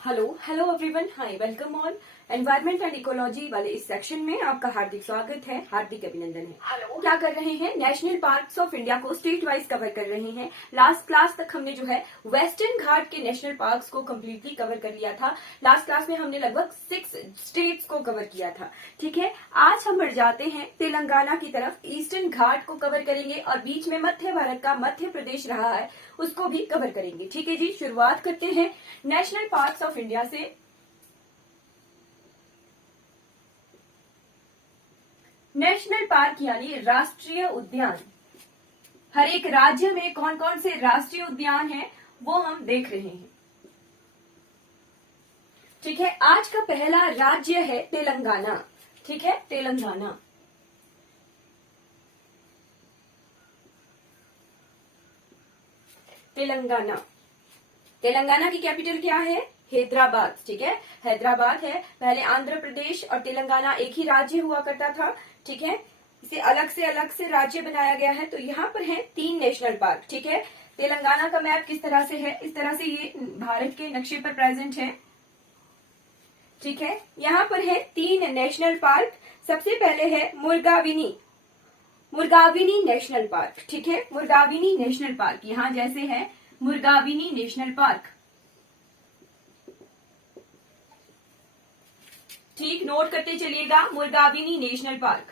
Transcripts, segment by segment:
Hello hello everyone, hi, welcome on. Environment and ecology वाले इस section में आपका हार्दिक स्वागत है, हार्दिक अभिनंदन है। हेलो, क्या कर रहे हैं? नेशनल पार्क्स ऑफ इंडिया को स्टेट वाइज कवर कर रहे हैं। लास्ट क्लास तक हमने जो है वेस्टर्न घाट के नेशनल पार्क्स को कम्प्लीटली कवर कर लिया था। लास्ट क्लास में हमने लगभग 6 स्टेट्स को कवर किया था। ठीक है, आज हम बढ़ जाते हैं तेलंगाना की तरफ। ईस्टर्न घाट को कवर करेंगे और बीच में मध्य भारत का मध्य प्रदेश रहा है, उसको भी कवर करेंगे। ठीक है जी, शुरुआत करते हैं नेशनल पार्क्स ऑफ इंडिया से। नेशनल पार्क यानी राष्ट्रीय उद्यान। हर एक राज्य में कौन कौन से राष्ट्रीय उद्यान हैं वो हम देख रहे हैं। ठीक है, आज का पहला राज्य है तेलंगाना। ठीक है, तेलंगाना। तेलंगाना, तेलंगाना की कैपिटल क्या है? हैदराबाद। ठीक है, हैदराबाद है। पहले आंध्र प्रदेश और तेलंगाना एक ही राज्य हुआ करता था। ठीक है, इसे अलग से राज्य बनाया गया है। तो यहाँ पर है 3 नेशनल पार्क। ठीक है, तेलंगाना का मैप किस तरह से है? इस तरह से ये भारत के नक्शे पर प्रेजेंट है। ठीक है, यहाँ पर है 3 नेशनल पार्क। सबसे पहले है मुर्गाविनी, मुर्गाविनी नेशनल पार्क। ठीक है, मुर्गाविनी नेशनल पार्क यहाँ जैसे है मुर्गाविनी नेशनल पार्क। ठीक, नोट करते चलिएगा, Mrugavani national park.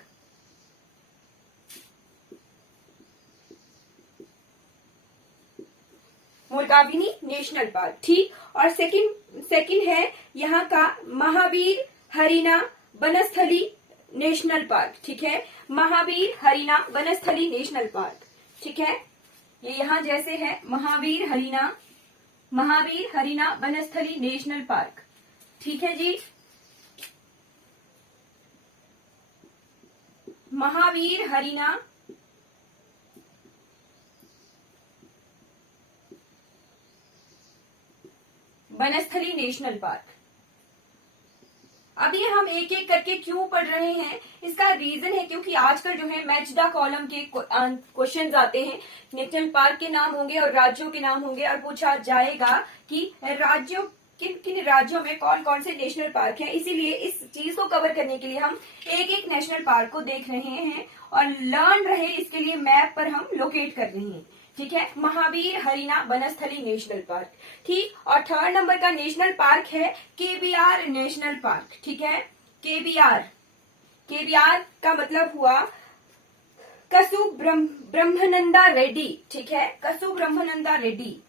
Mrugavani national park. ठीक, और सेकंड है यहाँ का महावीर हरिना वनस्थली नेशनल पार्क। ठीक है, महावीर हरिना वनस्थली नेशनल पार्क। ठीक है, ये यहाँ जैसे है महावीर हरिना वनस्थली नेशनल पार्क। ठीक है जी, महावीर हरिना वनस्थली नेशनल पार्क। अब ये हम एक एक करके क्यों पढ़ रहे हैं, इसका रीजन है क्योंकि आजकल जो है मैच द कॉलम के क्वेश्चंस आते हैं। नेशनल पार्क के नाम होंगे और राज्यों के नाम होंगे और पूछा जाएगा कि राज्यों किन किन राज्यों में कौन कौन से नेशनल पार्क हैं। इसीलिए इस चीज को कवर करने के लिए हम एक एक नेशनल पार्क को देख रहे हैं और लर्न रहे, इसके लिए मैप पर हम लोकेट कर रहे हैं। ठीक है, महावीर हरिना वनस्थली नेशनल पार्क। ठीक, और 3rd नंबर का नेशनल पार्क है केबीआर नेशनल पार्क। ठीक है, केबीआर का मतलब हुआ कसु ब्रह्मानंदा रेड्डी। ठीक है, कसु ब्रह्मानंदा रेड्डी।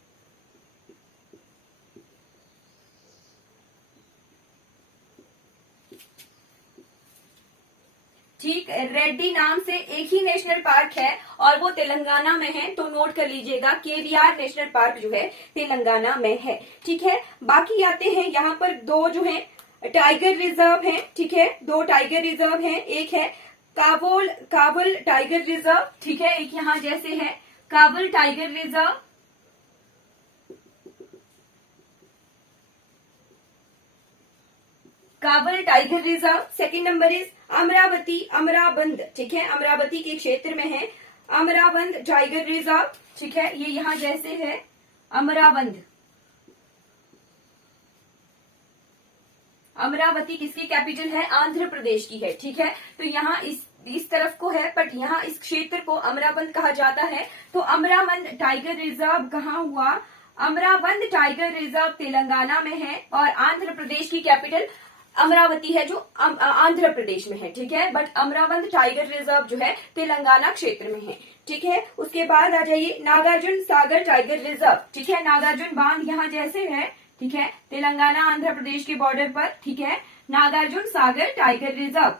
ठीक, रेड्डी नाम से एक ही नेशनल पार्क है और वो तेलंगाना में है, तो नोट कर लीजिएगा केवीआर नेशनल पार्क जो है तेलंगाना में है। ठीक है, बाकी आते हैं यहाँ पर 2 जो है टाइगर रिजर्व हैं। ठीक है, 2 टाइगर रिजर्व हैं। एक है काबुल टाइगर रिजर्व। ठीक है, एक यहाँ जैसे है Kawal tiger reserve. Kawal tiger reserve. Second number is Amrabad. ठीक है, अमरावती के क्षेत्र में है अमराबंद टाइगर रिजर्व। ठीक है, ये यहाँ जैसे है अमराबंद। अमरावती किसकी कैपिटल है? आंध्र प्रदेश की है। ठीक है, तो यहाँ इस तरफ को है, बट यहाँ इस क्षेत्र को अमराबंद कहा जाता है। तो अमराबंद टाइगर रिजर्व कहाँ हुआ? अमराबंद टाइगर रिजर्व तेलंगाना में है और आंध्र प्रदेश की कैपिटल अमरावती है जो आंध्र प्रदेश में है। ठीक है, बट अमराबंद टाइगर रिजर्व जो है तेलंगाना क्षेत्र में है। ठीक है, उसके बाद आ जाइए नागार्जुन सागर टाइगर रिजर्व। ठीक है, नागार्जुन बांध यहाँ जैसे है। ठीक है, तेलंगाना आंध्र प्रदेश के बॉर्डर पर। ठीक है, नागार्जुन सागर टाइगर रिजर्व।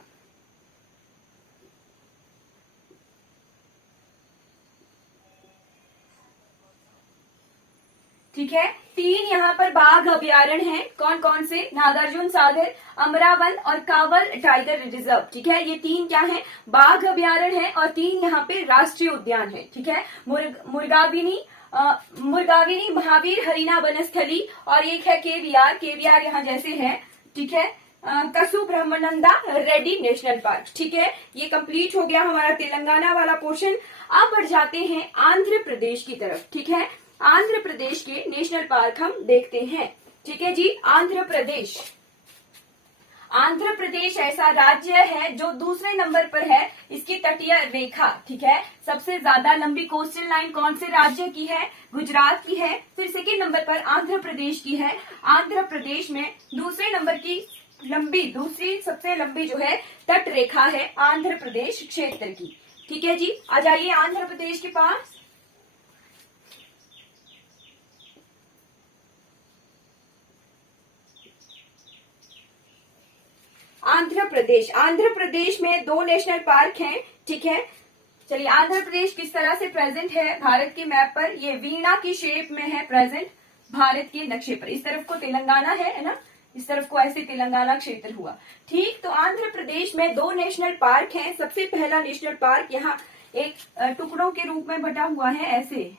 ठीक है, 3 यहाँ पर बाघ अभ्यारण्य हैं। कौन कौन से? नागार्जुन सागर, अमरावती और काबुल टाइगर रिजर्व। ठीक है, ये 3 क्या है? बाघ अभ्यारण्य है और 3 यहाँ पे राष्ट्रीय उद्यान है। ठीक है, मुर्गाविनी महावीर हरिना वनस्थली और एक है केवीआर यहाँ जैसे है। ठीक है, कसु ब्रह्मानंदा रेड्डी नेशनल पार्क। ठीक है, ये कंप्लीट हो गया हमारा तेलंगाना वाला पोर्शन। अब बढ़ जाते हैं आंध्र प्रदेश की तरफ। ठीक है, आंध्र प्रदेश के नेशनल पार्क हम देखते हैं। ठीक है जी। आंध्र प्रदेश। आंध्र प्रदेश ऐसा राज्य है जो दूसरे नंबर पर है, इसकी तटीय रेखा, ठीक है। सबसे ज्यादा लंबी कोस्टल लाइन कौन से राज्य की है? गुजरात की है। फिर सेकेंड नंबर पर आंध्र प्रदेश की है। आंध्र प्रदेश में दूसरे नंबर की दूसरी सबसे लंबी जो है तट रेखा है आंध्र प्रदेश क्षेत्र की, ठीक है जी। आ जाइए आंध्र प्रदेश के पास। आंध्र प्रदेश में 2 नेशनल पार्क हैं, ठीक है। चलिए, आंध्र प्रदेश किस तरह से प्रेजेंट है भारत के मैप पर? ये वीणा की शेप में है प्रेजेंट भारत के नक्शे पर। इस तरफ को तेलंगाना है ना, इस तरफ को ऐसे तेलंगाना क्षेत्र हुआ, ठीक। तो आंध्र प्रदेश में 2 नेशनल पार्क हैं। सबसे पहला नेशनल पार्क यहाँ एक टुकड़ों के रूप में बटा हुआ है, ऐसे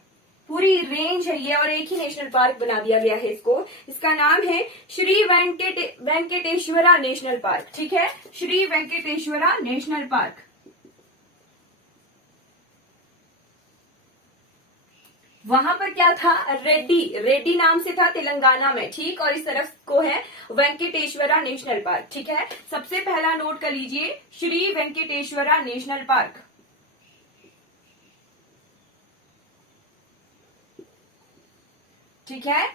पूरी रेंज है ये, और एक ही नेशनल पार्क बना दिया गया है इसको। इसका नाम है श्री वेंकटेश्वरा नेशनल पार्क, ठीक है। Shri Venkateswara national park. वहां पर क्या था? रेड्डी नाम से था तेलंगाना में, ठीक। और इस तरफ को है वेंकटेश्वरा नेशनल पार्क, ठीक है। सबसे पहला नोट कर लीजिए, श्री वेंकटेश्वरा नेशनल पार्क, ठीक है।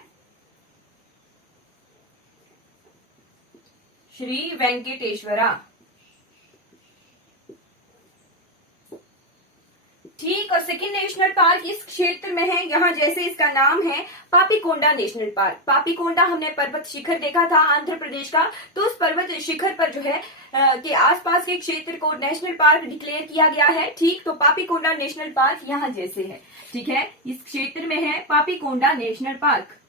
श्री वेंकटेश्वरा, ठीक। और सेकेंड नेशनल पार्क इस क्षेत्र में है, यहाँ जैसे इसका नाम है पापीकोंडा नेशनल पार्क। पापीकोंडा हमने पर्वत शिखर देखा था आंध्र प्रदेश का, तो उस पर्वत शिखर पर जो है के आसपास के क्षेत्र को नेशनल पार्क डिक्लेयर किया गया है, ठीक। तो पापीकोंडा नेशनल पार्क यहाँ जैसे है, ठीक है। इस क्षेत्र में है पापीकोंडा नेशनल पार्क,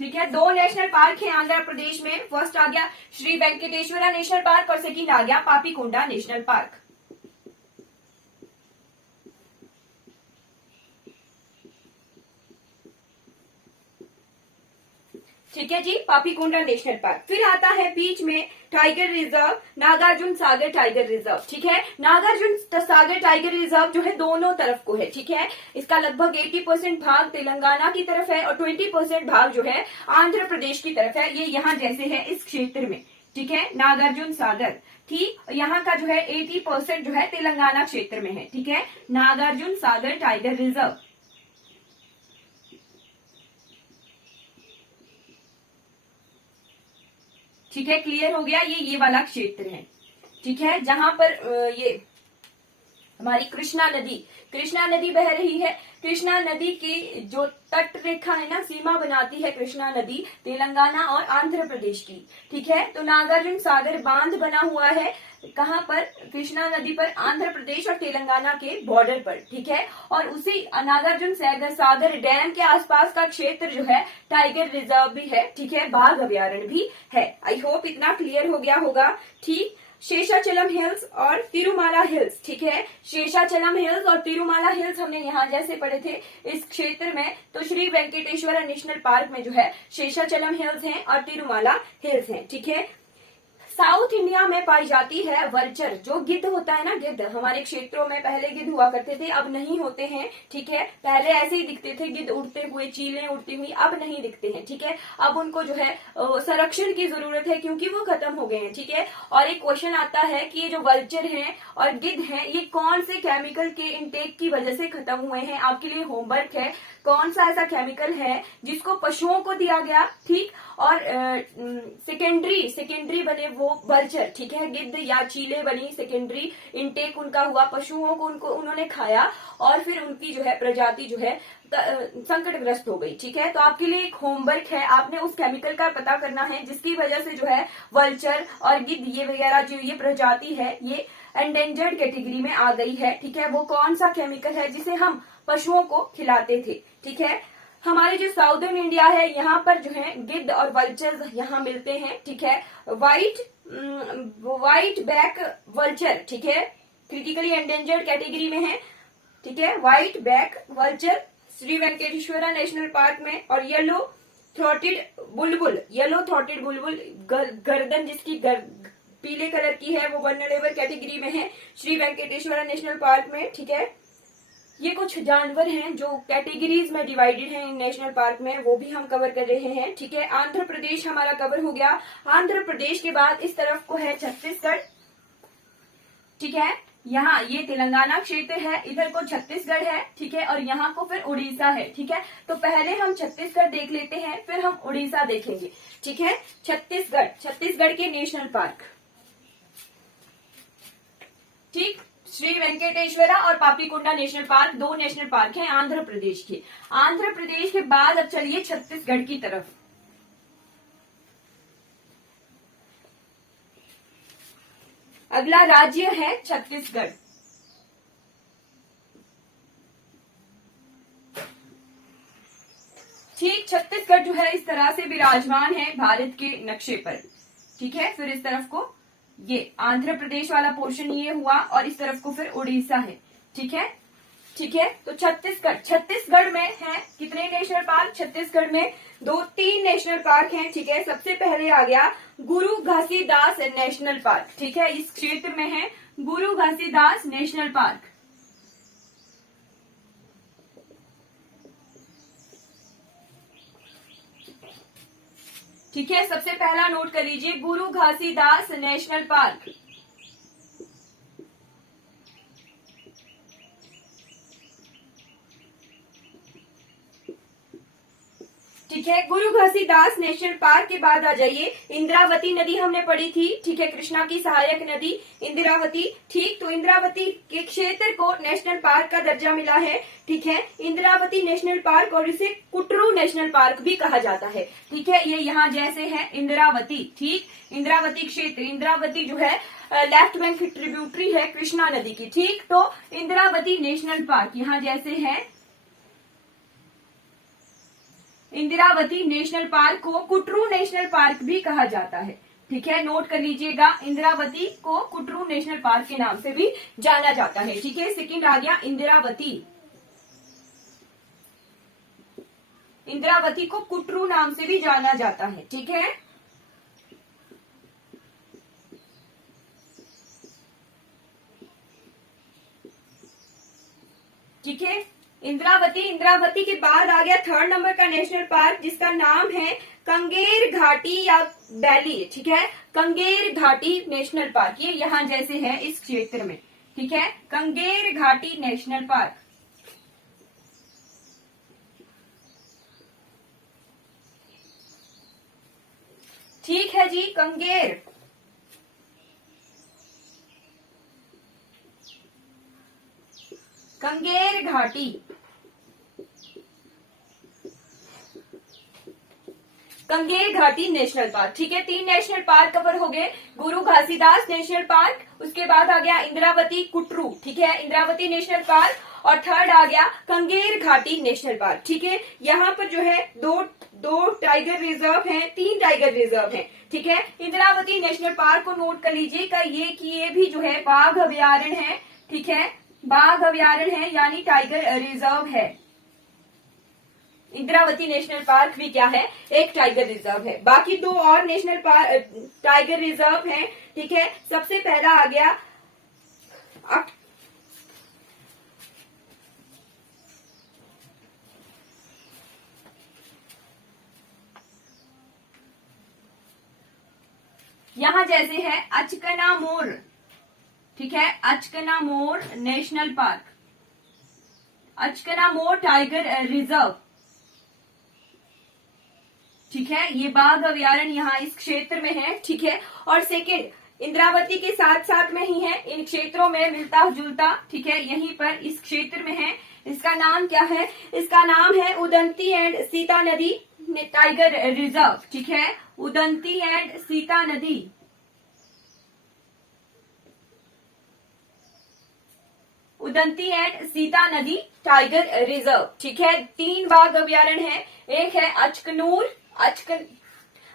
ठीक है। 2 नेशनल पार्क है आंध्र प्रदेश में। फर्स्ट आ गया श्री वेंकटेश्वरा नेशनल पार्क और सेकंड आ गया पापीकोंडा नेशनल पार्क, ठीक है जी। Papikonda national park. फिर आता है बीच में tiger reserve, Nagarjuna Sagar tiger reserve, ठीक है। नागार्जुन सागर टाइगर रिजर्व जो है दोनों तरफ को है, ठीक है। इसका लगभग 80% भाग तेलंगाना की तरफ है और 20% भाग जो है आंध्र प्रदेश की तरफ है। ये यहाँ जैसे है इस क्षेत्र में, ठीक है। नागार्जुन सागर, ठीक। यहाँ का जो है 80% जो है तेलंगाना क्षेत्र में है, ठीक है। नागार्जुन सागर टाइगर रिजर्व, ठीक है। क्लियर हो गया, ये वाला क्षेत्र है, ठीक है। जहां पर ये हमारी कृष्णा नदी बह रही है। कृष्णा नदी की जो तट रेखा है ना, सीमा बनाती है कृष्णा नदी तेलंगाना और आंध्र प्रदेश की, ठीक है। तो नागार्जुन सागर बांध बना हुआ है कहाँ पर? कृष्णा नदी पर, आंध्र प्रदेश और तेलंगाना के बॉर्डर पर, ठीक है। और उसी नागार्जुन सागर डैम के आसपास का क्षेत्र जो है टाइगर रिजर्व भी है, ठीक है। बाघ अभ्यारण्य भी है। आई होप इतना क्लियर हो गया होगा, ठीक। शेषाचलम हिल्स और तिरुमाला हिल्स, ठीक है। शेषाचलम हिल्स और तिरुमाला हिल्स हमने यहाँ जैसे पढ़े थे इस क्षेत्र में। तो श्री वेंकटेश्वरा नेशनल पार्क में जो है शेषाचलम हिल्स हैं और तिरुमाला हिल्स हैं, ठीक है। साउथ इंडिया में पाई जाती है वर्चर, जो गिद्ध होता है ना, गिद्ध हमारे क्षेत्रों में पहले गिद्ध हुआ करते थे, अब नहीं होते हैं, ठीक है। पहले ऐसे ही दिखते थे गिद्ध उड़ते हुए, चीलें उड़ती हुई, अब नहीं दिखते हैं, ठीक है। अब उनको जो है संरक्षण की जरूरत है क्योंकि वो खत्म हो गए हैं, ठीक है। और एक क्वेश्चन आता है कि ये जो वर्चर हैं और गिद्ध हैं, ये कौन से केमिकल के इनटेक की वजह से खत्म हुए हैं? आपके लिए होमवर्क है, कौन सा ऐसा केमिकल है जिसको पशुओं को दिया गया, ठीक। और सेकेंडरी बने वो वर्चर, ठीक है। गिद्ध या चीले बनी, सेकेंडरी इनटेक उनका हुआ, पशुओं को उन्होंने खाया और फिर उनकी जो है प्रजाति जो है संकटग्रस्त हो गई, ठीक है। तो आपके लिए एक होमवर्क है, आपने उस केमिकल का पता करना है जिसकी वजह से जो है वल्चर और गिद्ध ये वगैरह जो ये प्रजाति है ये एंडेंजर्ड कैटेगरी में आ गई है, ठीक है। वो कौन सा केमिकल है जिसे हम पशुओं को खिलाते थे, ठीक है। हमारे जो साउदर्न इंडिया है यहाँ पर जो है गिद्ध और वल्चर यहाँ मिलते हैं, ठीक है। व्हाइट बैक वल्चर, ठीक है, क्रिटिकली एंडेंजर्ड कैटेगरी में है, ठीक है। White back vulture Shri Venkateswara national park में। और येलो थ्रोटेड बुलबुल गर्दन जिसकी पीले कलर की है, वो वल्नरेबल कैटेगरी में है श्री वेंकटेश्वरा नेशनल पार्क में, ठीक है। ये कुछ जानवर हैं जो कैटेगरीज में डिवाइडेड हैं इन नेशनल पार्क में, वो भी हम कवर कर रहे हैं। ठीक है, आंध्र प्रदेश हमारा कवर हो गया। आंध्र प्रदेश के बाद इस तरफ को है छत्तीसगढ़। ठीक है, यहाँ ये तेलंगाना क्षेत्र है, इधर को छत्तीसगढ़ है। ठीक है, और यहाँ को फिर उड़ीसा है। ठीक है, तो पहले हम छत्तीसगढ़ देख लेते हैं, फिर हम उड़ीसा देखेंगे। ठीक है, छत्तीसगढ़, छत्तीसगढ़ के नेशनल पार्क। ठीक, श्री वेंकटेश्वरा और पापीकोंडा नेशनल पार्क, दो नेशनल पार्क हैं आंध्र प्रदेश के। आंध्र प्रदेश के बाद अब चलिए छत्तीसगढ़ की तरफ। अगला राज्य है छत्तीसगढ़। ठीक, छत्तीसगढ़ जो है इस तरह से विराजमान है भारत के नक्शे पर। ठीक है, फिर इस तरफ को ये आंध्र प्रदेश वाला पोर्शन ये हुआ और इस तरफ को फिर उड़ीसा है। ठीक है, ठीक है, तो छत्तीसगढ़, छत्तीसगढ़ में है कितने नेशनल पार्क? छत्तीसगढ़ में 2-3 नेशनल पार्क हैं। ठीक है, सबसे पहले आ गया गुरु घासीदास नेशनल पार्क। ठीक है, इस क्षेत्र में है गुरु घासीदास नेशनल पार्क। ठीक है, सबसे पहला नोट कर लीजिए गुरु घासीदास नेशनल पार्क। ठीक है, गुरु घासीदास नेशनल पार्क के बाद आ जाइए इंद्रावती नदी हमने पढ़ी थी। ठीक है, कृष्णा की सहायक नदी इंद्रावती। ठीक, तो इंद्रावती के क्षेत्र को नेशनल पार्क का दर्जा मिला है। ठीक है, इंद्रावती नेशनल पार्क और इसे कुटरू नेशनल पार्क भी कहा जाता है। ठीक है, ये यहाँ जैसे है इंद्रावती। ठीक, इंद्रावती क्षेत्र, इंद्रावती जो है लेफ्ट बैंक की ट्रिब्यूटरी है कृष्णा नदी की। ठीक, तो इंद्रावती नेशनल पार्क यहाँ जैसे है। इंदिरावती नेशनल पार्क को कुटरू नेशनल पार्क भी कहा जाता है। ठीक है, नोट कर लीजिएगा, इंदिरावती को कुटरू नेशनल पार्क के नाम से भी जाना जाता है। ठीक है, सेकंड आ गया इंदिरावती। इंदिरावती को कुटरू नाम से भी जाना जाता है। ठीक है, ठीक है, इंद्रावती। इंद्रावती के बाद आ गया थर्ड नंबर का नेशनल पार्क जिसका नाम है कंगेर घाटी या वैली। ठीक है, कंगेर घाटी नेशनल पार्क, ये यहाँ जैसे है इस क्षेत्र में। ठीक है, कंगेर घाटी नेशनल पार्क। ठीक है जी, कंगेर। कंगेर घाटी, कंगेर घाटी नेशनल पार्क। ठीक है, 3 नेशनल पार्क कवर हो गए। गुरु घासीदास नेशनल पार्क, उसके बाद आ गया इंद्रावती कुटरू। ठीक है, इंद्रावती नेशनल पार्क, और थर्ड आ गया कंगेर घाटी नेशनल पार्क। ठीक है, यहाँ पर जो है दो टाइगर रिजर्व हैं, 3 टाइगर रिजर्व हैं। ठीक है, इंद्रावती नेशनल पार्क को नोट कर लीजिएगा, ये भी जो है बाघ अभ्यारण्य है। ठीक है, बाघ अभ्यारण्य है यानी टाइगर रिजर्व है। इंद्रावती नेशनल पार्क भी क्या है? एक टाइगर रिजर्व है। बाकी 2 और नेशनल पार्क टाइगर रिजर्व हैं। ठीक है, सबसे पहला आ गया यहां जैसे है अचकनामोर। ठीक है, अचकनामोर नेशनल पार्क, अचकनामोर टाइगर रिजर्व। ठीक है, ये बाघ अभ्यारण्य यहाँ इस क्षेत्र में है। ठीक है, और सेकंड इंद्रावती के साथ साथ में ही है, इन क्षेत्रों में मिलता जुलता। ठीक है, यहीं पर इस क्षेत्र में है। इसका नाम क्या है? इसका नाम है उदंती एंड सीता नदी टाइगर रिजर्व। ठीक है, उदंती एंड सीता नदी, उदंती एंड सीता नदी टाइगर रिजर्व। ठीक है, 3 बाघ अभ्यारण्य है। एक है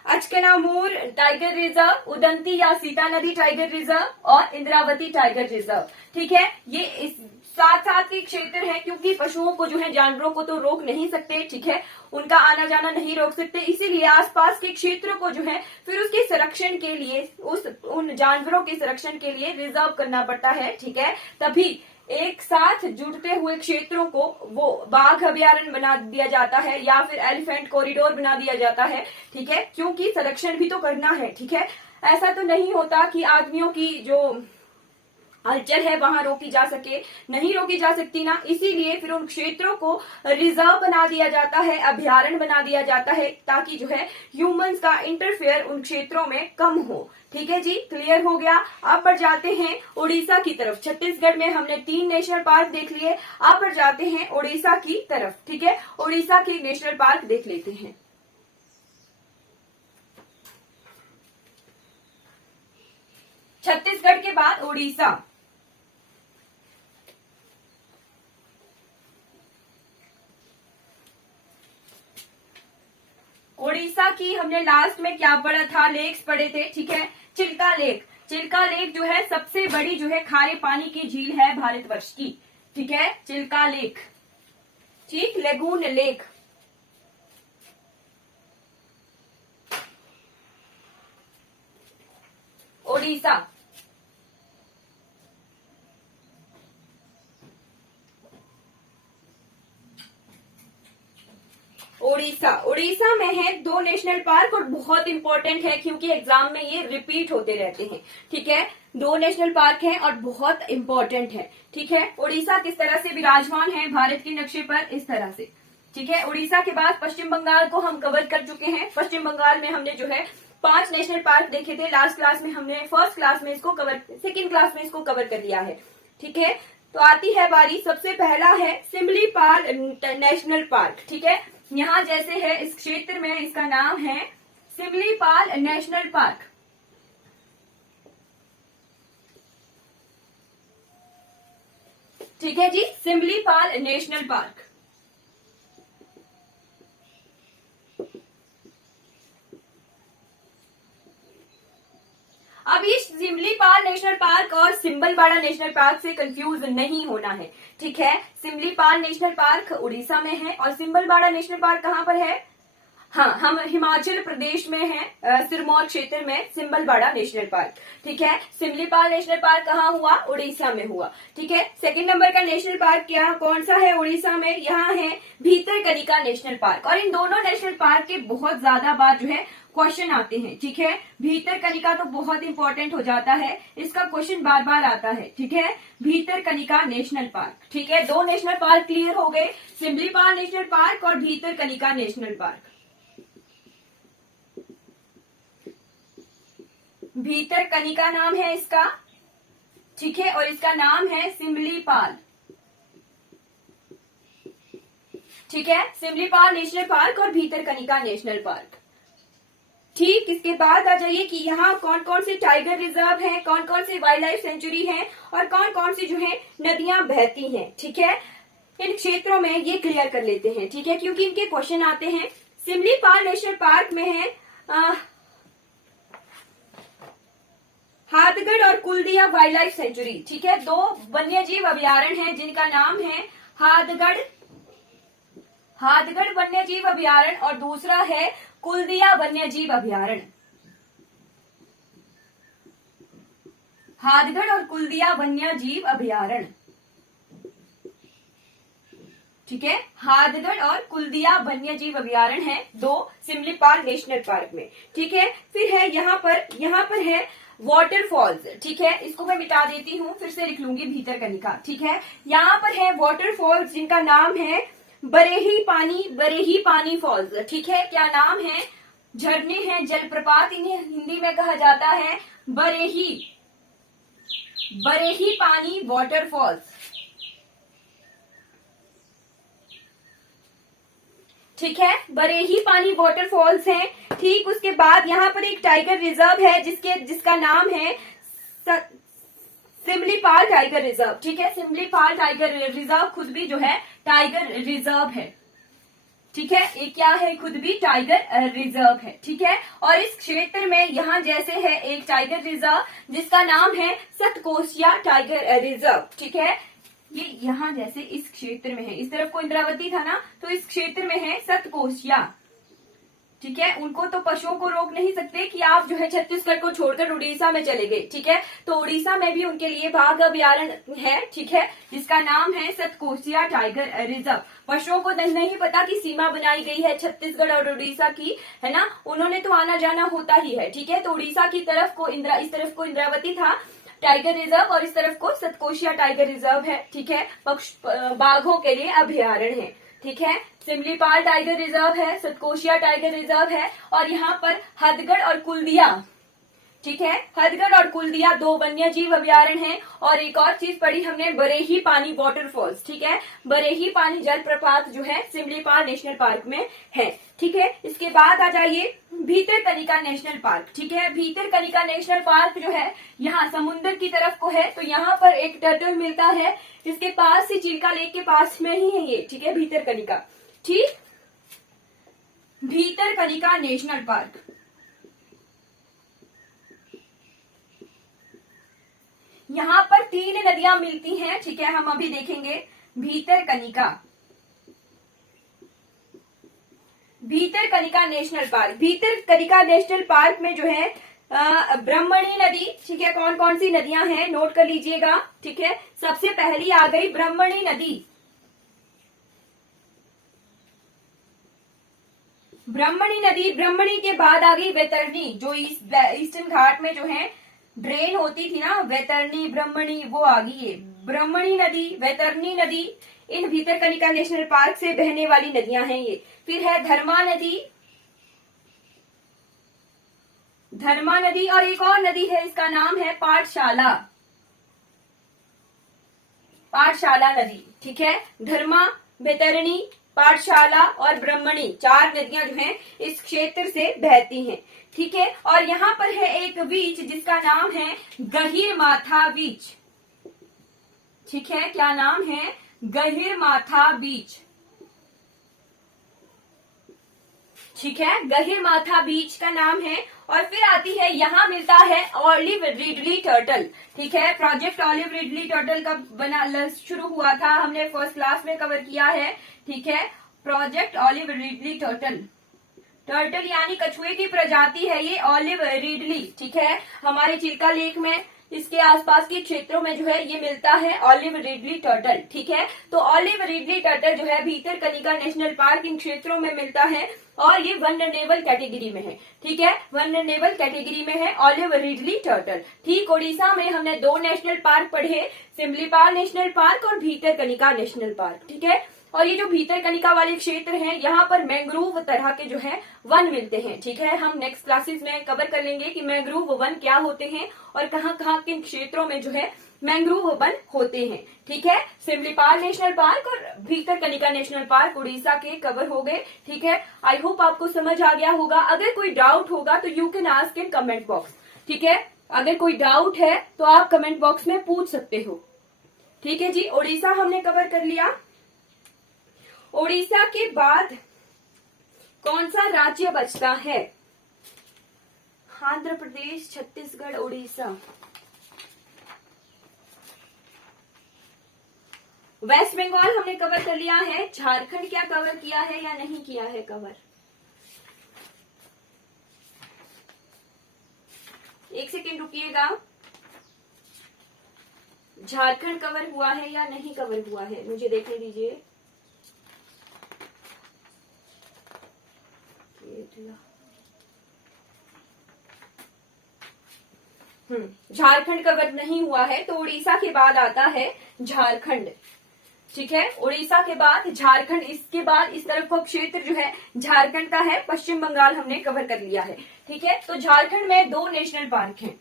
अचकनामूर टाइगर रिजर्व, उदंती या सीता नदी टाइगर रिजर्व और इंद्रावती टाइगर रिजर्व। ठीक है, ये साथ साथ के क्षेत्र है क्योंकि पशुओं को जो है, जानवरों को तो रोक नहीं सकते। ठीक है, उनका आना जाना नहीं रोक सकते, इसीलिए आसपास के क्षेत्रों को जो है फिर उसके संरक्षण के लिए, उन जानवरों के संरक्षण के लिए रिजर्व करना पड़ता है। ठीक है, तभी एक साथ जुड़ते हुए क्षेत्रों को वो बाघ अभयारण्य बना दिया जाता है या फिर एलिफेंट कॉरिडोर बना दिया जाता है, ठीक है, क्योंकि संरक्षण भी तो करना है, ठीक है। ऐसा तो नहीं होता कि आदमियों की जो हलचल है वहां रोकी जा सके, नहीं रोकी जा सकती ना, इसीलिए फिर उन क्षेत्रों को रिजर्व बना दिया जाता है, अभ्यारण्य बना दिया जाता है, ताकि जो है ह्यूमंस का इंटरफेयर उन क्षेत्रों में कम हो। ठीक है जी, क्लियर हो गया। अब बढ़ जाते हैं उड़ीसा की तरफ। छत्तीसगढ़ में हमने 3 नेशनल पार्क देख लिए, अब बढ़ जाते हैं उड़ीसा की तरफ। ठीक है, उड़ीसा के नेशनल पार्क देख लेते हैं। छत्तीसगढ़ के बाद उड़ीसा। उड़ीसा की हमने लास्ट में क्या पढ़ा था, लेक्स पढ़े थे, ठीक है। चिल्का लेक, चिल्का लेक जो है सबसे बड़ी जो है खारे पानी की झील है भारतवर्ष की, ठीक है, चिल्का लेक, ठीक, लेगून लेक। उड़ीसा, उड़ीसा, उड़ीसा में है 2 नेशनल पार्क और बहुत इंपॉर्टेंट है क्योंकि एग्जाम में ये रिपीट होते रहते हैं, ठीक है। 2 नेशनल पार्क हैं और बहुत इंपॉर्टेंट है, ठीक है। उड़ीसा किस तरह से विराजमान है भारत के नक्शे पर, इस तरह से, ठीक है। उड़ीसा के बाद पश्चिम बंगाल को हम कवर कर चुके हैं। पश्चिम बंगाल में हमने जो है 5 नेशनल पार्क देखे थे लास्ट क्लास में, हमने फर्स्ट क्लास में इसको कवर, सेकेंड क्लास में इसको कवर कर लिया है, ठीक है। तो आती है बारी, सबसे पहला है सिमलीपाल नेशनल पार्क, ठीक है। यहाँ जैसे है इस क्षेत्र में, इसका नाम है सिमलीपाल नेशनल पार्क, ठीक है जी, सिमलीपाल नेशनल पार्क। अब इस सिमलीपाल नेशनल पार्क और सिंबलबाड़ा नेशनल पार्क से कंफ्यूज नहीं होना है, ठीक है। सिमलीपाल नेशनल पार्क उड़ीसा में है और सिंबलबाड़ा नेशनल पार्क कहाँ पर है, हाँ, हम हिमाचल प्रदेश में है, सिरमौर क्षेत्र में सिंबलबाड़ा नेशनल पार्क, ठीक है। सिमलीपाल नेशनल पार्क कहाँ हुआ, उड़ीसा में हुआ, ठीक है। सेकंड नंबर का नेशनल पार्क क्या, कौन सा है उड़ीसा में, यहाँ है भीतरकनिका नेशनल पार्क। और इन दोनों नेशनल पार्क के बहुत ज्यादा बार जो है क्वेश्चन आते हैं, ठीक है। भीतरकनिका तो बहुत इंपॉर्टेंट हो जाता है, इसका क्वेश्चन बार बार आता है, ठीक है। भीतरकनिका नेशनल पार्क, ठीक है। 2 नेशनल पार्क क्लियर हो गए, सिमलीपाल नेशनल पार्क और भीतरकनिका नेशनल पार्क। भीतरकनिका नाम है इसका, ठीक है, और इसका नाम है सिमलीपाल, ठीक है। सिमलीपाल नेशनल पार्क और भीतरकनिका नेशनल पार्क, ठीक। इसके बाद आ जाइए कि यहाँ कौन कौन से टाइगर रिजर्व हैं, कौन कौन से वाइल्ड लाइफ सेंचुरी हैं और कौन कौन सी जो है नदियां बहती हैं, ठीक है। इन क्षेत्रों में ये क्लियर कर लेते हैं, ठीक है, क्योंकि इनके क्वेश्चन आते हैं। सिमलीपाल नेशनल पार्क में है हाथगढ़ और कुलदिया वाइल्ड लाइफ सेंचुरी, ठीक है। 2 वन्यजीव अभ्यारण्य हैं जिनका नाम है हाथगढ़ वन्यजीव अभ्यारण्य और दूसरा है कुलदिया वन्यजीव अभ्यारण्य। हाथगढ़ और कुलदिया वन्यजीव अभ्यारण्य, ठीक है। हाथगढ़ और कुलदिया वन्यजीव अभ्यारण्य है 2 सिमलीपाल नेशनल पार्क में, ठीक है। फिर है यहाँ पर है वाटरफॉल्स, ठीक है। इसको मैं मिटा देती हूँ, फिर से लिख लूंगी भीतरकनिका, ठीक है। यहाँ पर है वाटरफॉल्स जिनका नाम है बरेही पानी फॉल्स, ठीक है। क्या नाम है, झरने हैं, जलप्रपात, इन्हें हिंदी में कहा जाता है बरेही पानी वाटरफॉल्स, ठीक है। बरेही पानी वाटरफॉल्स हैं, ठीक। उसके बाद यहाँ पर एक टाइगर रिजर्व है जिसका नाम है सिमलीपाल टाइगर रिजर्व, ठीक है। सिमलीपाल टाइगर रिजर्व खुद भी जो है टाइगर रिजर्व है, ठीक है। ये क्या है, खुद भी टाइगर रिजर्व है, ठीक है। और इस क्षेत्र में यहाँ जैसे है एक टाइगर रिजर्व जिसका नाम है सतकोसिया टाइगर रिजर्व, ठीक है। ये यहाँ जैसे इस क्षेत्र में है, इस तरफ को इंद्रावती था ना, तो इस क्षेत्र में है सतकोसिया, ठीक है, उनको तो पशुओं को रोक नहीं सकते कि आप जो है छत्तीसगढ़ को छोड़कर उड़ीसा में चले गए। ठीक है, तो उड़ीसा में भी उनके लिए बाघ अभयारण्य है, ठीक है, जिसका नाम है सतकोसिया टाइगर रिजर्व। पशुओं को नहीं पता कि सीमा बनाई गई है छत्तीसगढ़ और उड़ीसा की, है ना, उन्होंने तो आना जाना होता ही है। ठीक है, तो उड़ीसा की तरफ को इस तरफ को इंद्रावती था टाइगर रिजर्व और इस तरफ को सतकोशिया टाइगर रिजर्व है। ठीक है, बाघों के लिए अभयारण्य है। ठीक है, सिमलीपाल टाइगर रिजर्व है, सतकोशिया टाइगर रिजर्व है, और यहाँ पर हथगढ़ और कुल्दिया, ठीक है, हथगढ़ और कुल्दिया 2 वन्य जीव अभयारण्य हैं। और एक और चीज पढ़ी हमने, बरेही पानी वाटरफॉल्स। ठीक है, बरेही पानी जलप्रपात जो है सिमलीपाल नेशनल पार्क में है। ठीक है, इसके बाद आ जाइए भीतरकनिका नेशनल पार्क। ठीक है, भीतरकनिका नेशनल पार्क जो है यहाँ समुद्र की तरफ को है, तो यहाँ पर एक टर्टल मिलता है, इसके पास ही चिल्का लेक के पास में ही है ये। ठीक है, भीतरकनिका। ठीक, भीतरकनिका नेशनल पार्क, यहाँ पर 3 नदियां मिलती हैं। ठीक है, हम अभी देखेंगे Bhitarkanika, Bhitarkanika national park. Bhitarkanika national park में जो है ब्रह्मणी नदी, ठीक है, कौन कौन सी नदियां हैं नोट कर लीजिएगा। ठीक है, सबसे पहली आ गई ब्रह्मणी नदी। ब्रह्मणी नदी, ब्रह्मणी के बाद आ गई वैतरणी, जो ईस्टर्न घाट में जो है ड्रेन होती थी ना, वैतरणी ब्रह्मणी, वो आ गई है ब्रह्मणी नदी, वैतरणी नदी। इन भीतरकनिका नेशनल पार्क से बहने वाली नदियां हैं ये। फिर है धर्मा नदी, धर्मा नदी, और एक और नदी है, इसका नाम है पाठशाला, पाठशाला नदी। ठीक है, धर्मा, वैतरणी, पाठशाला और ब्रह्मणी 4 नदियां जो हैं इस क्षेत्र से बहती हैं। ठीक है, और यहाँ पर है एक बीच जिसका नाम है गहीरमाथा बीच। ठीक है, क्या नाम है? गहीरमाथा बीच। ठीक है, गहीरमाथा बीच का नाम है। और फिर आती है, यहाँ मिलता है ऑलिव रिडली टर्टल। ठीक है, प्रोजेक्ट ऑलिव रिडली टर्टल का बना शुरू हुआ था, हमने फर्स्ट क्लास में कवर किया है। ठीक है, project olive ridley turtle, turtle यानी कछुए की प्रजाति है ये ऑलिव रिडली। ठीक है, हमारे चिल्का लेक में इसके आसपास के क्षेत्रों में जो है ये मिलता है ऑलिव रिडली टर्टल। ठीक है, तो ऑलिव रिडली टर्टल जो है भीतरकनिका नेशनल पार्क इन क्षेत्रों में मिलता है और ये वनरेबल कैटेगरी में है। ठीक है, वनरेबल कैटेगरी में है ऑलिव रिडली टर्टल। ठीक, ओडिशा में हमने 2 नेशनल पार्क पढ़े, सिमलीपाल नेशनल पार्क और भीतरकनिका नेशनल पार्क। ठीक है, और ये जो भीतरकनिका वाले क्षेत्र हैं, यहाँ पर मैंग्रोव तरह के जो है वन मिलते हैं। ठीक है, हम नेक्स्ट क्लासेस में कवर कर लेंगे कि मैंग्रोव वन क्या होते हैं और कहाँ कहाँ किन क्षेत्रों में जो है मैंग्रोव वन होते हैं। ठीक है, सिमलीपाल नेशनल पार्क और भीतरकनिका नेशनल पार्क उड़ीसा के कवर हो गए। ठीक है, आई होप आपको समझ आ गया होगा। अगर कोई डाउट होगा तो you can ask in comment box. ठीक है, अगर कोई डाउट है तो आप कमेंट बॉक्स में पूछ सकते हो। ठीक है जी, उड़ीसा हमने कवर कर लिया। ओडिशा के बाद कौन सा राज्य बचता है? आंध्र प्रदेश, छत्तीसगढ़, उड़ीसा। वेस्ट बंगाल हमने कवर कर लिया है। झारखंड क्या कवर किया है या नहीं किया है कवर? एक सेकेंड रुकिएगा। झारखंड कवर हुआ है या नहीं कवर हुआ है, मुझे देखने दीजिए। झारखंड कवर नहीं हुआ है, तो उड़ीसा के बाद आता है झारखंड। ठीक है, उड़ीसा के बाद झारखंड, इसके बाद इस तरफ का क्षेत्र जो है झारखंड का है। पश्चिम बंगाल हमने कवर कर लिया है। ठीक है, तो झारखंड में 2 नेशनल पार्क हैं।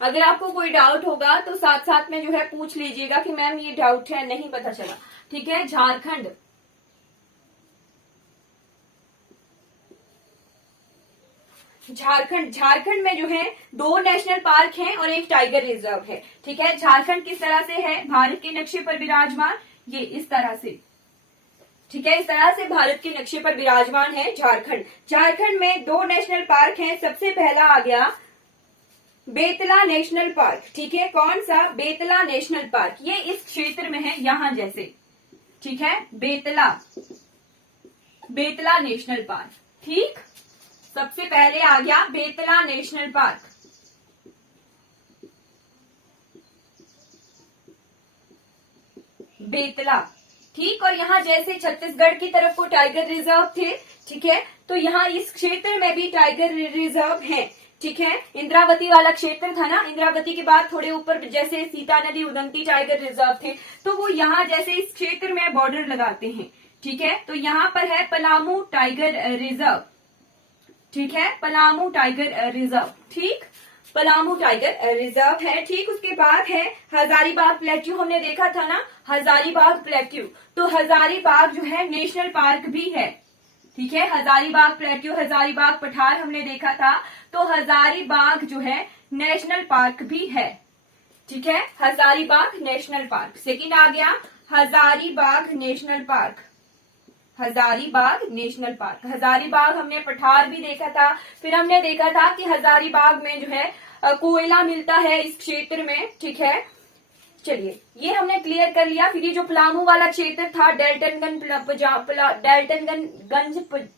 अगर आपको कोई डाउट होगा तो साथ साथ में जो है पूछ लीजिएगा कि मैम ये डाउट है, नहीं पता चला। ठीक है, झारखंड, झारखंड में जो है 2 नेशनल पार्क हैं और एक टाइगर रिजर्व है। ठीक है, झारखंड किस तरह से है? भारत के नक्शे पर विराजमान, ये इस तरह से। ठीक है। इस तरह से भारत के नक्शे पर विराजमान है झारखंड। झारखंड में 2 नेशनल पार्क हैं। सबसे पहला आ गया बेतला नेशनल पार्क। ठीक है, कौन सा? Betla national park. ये इस क्षेत्र में है, यहां जैसे। ठीक है, बेतला नेशनल पार्क। ठीक, सबसे पहले आ गया बेतला नेशनल पार्क। बेतला। ठीक, और यहाँ जैसे छत्तीसगढ़ की तरफ को टाइगर रिजर्व थे, ठीक है, तो यहाँ इस क्षेत्र में भी टाइगर रिजर्व है। ठीक है, इंद्रावती वाला क्षेत्र था ना, इंद्रावती के बाद थोड़े ऊपर जैसे सीता नदी उदंती टाइगर रिजर्व थे, तो वो यहाँ जैसे इस क्षेत्र में बॉर्डर लगाते हैं। ठीक है, तो यहाँ पर है पलामू टाइगर रिजर्व। ठीक है, पलामू टाइगर रिजर्व। ठीक, पलामू टाइगर रिजर्व है। ठीक, उसके बाद है हजारीबाग प्लेट्यू। हमने देखा था ना हजारीबाग प्लेट्यू, तो हजारीबाग जो है नेशनल पार्क भी है। ठीक है, हजारीबाग प्लेट्यू, हजारीबाग पठार हमने देखा था, तो हजारीबाग जो है नेशनल पार्क भी है। ठीक है, हजारीबाग नेशनल पार्क। सेकंड आ गया Hazaribagh national park. Hazaribagh national park. Hazaribagh हमने पठार भी देखा था, फिर हमने देखा था कि हजारीबाग में जो है कोयला मिलता है इस क्षेत्र में। ठीक है, चलिए ये हमने क्लियर कर लिया। फिर ये जो पलामू वाला क्षेत्र था, डेल्टनगंज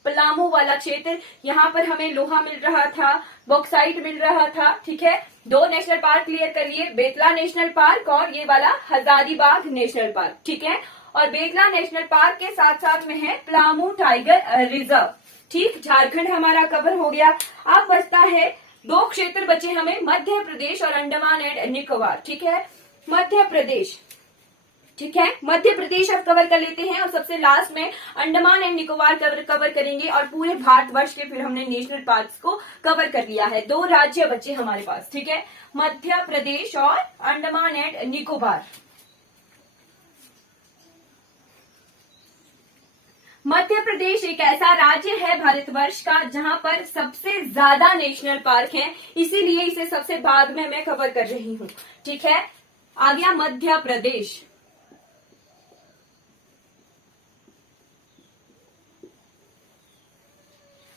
पलामू वाला क्षेत्र, यहाँ पर हमें लोहा मिल रहा था, बॉक्साइट मिल रहा था। ठीक है, 2 नेशनल पार्क क्लियर कर लिए, बेतला नेशनल पार्क और ये वाला हजारीबाग नेशनल पार्क। ठीक है, और बेतला नेशनल पार्क के साथ साथ में है पलामू टाइगर रिजर्व। ठीक, झारखंड हमारा कवर हो गया। अब बचता है 2 क्षेत्र बचे हमें, मध्य प्रदेश और अंडमान एंड निकोबार। ठीक है, मध्य प्रदेश। ठीक है, मध्य प्रदेश अब कवर कर लेते हैं और सबसे लास्ट में अंडमान एंड निकोबार कवर करेंगे और पूरे भारतवर्ष के फिर हमने नेशनल पार्क्स को कवर कर लिया है। 2 राज्य बचे हमारे पास। ठीक है, मध्य प्रदेश और अंडमान एंड निकोबार। मध्य प्रदेश एक ऐसा राज्य है भारतवर्ष का जहां पर सबसे ज्यादा नेशनल पार्क हैं, इसीलिए इसे सबसे बाद में मैं कवर कर रही हूं। ठीक है, आ गया मध्य प्रदेश।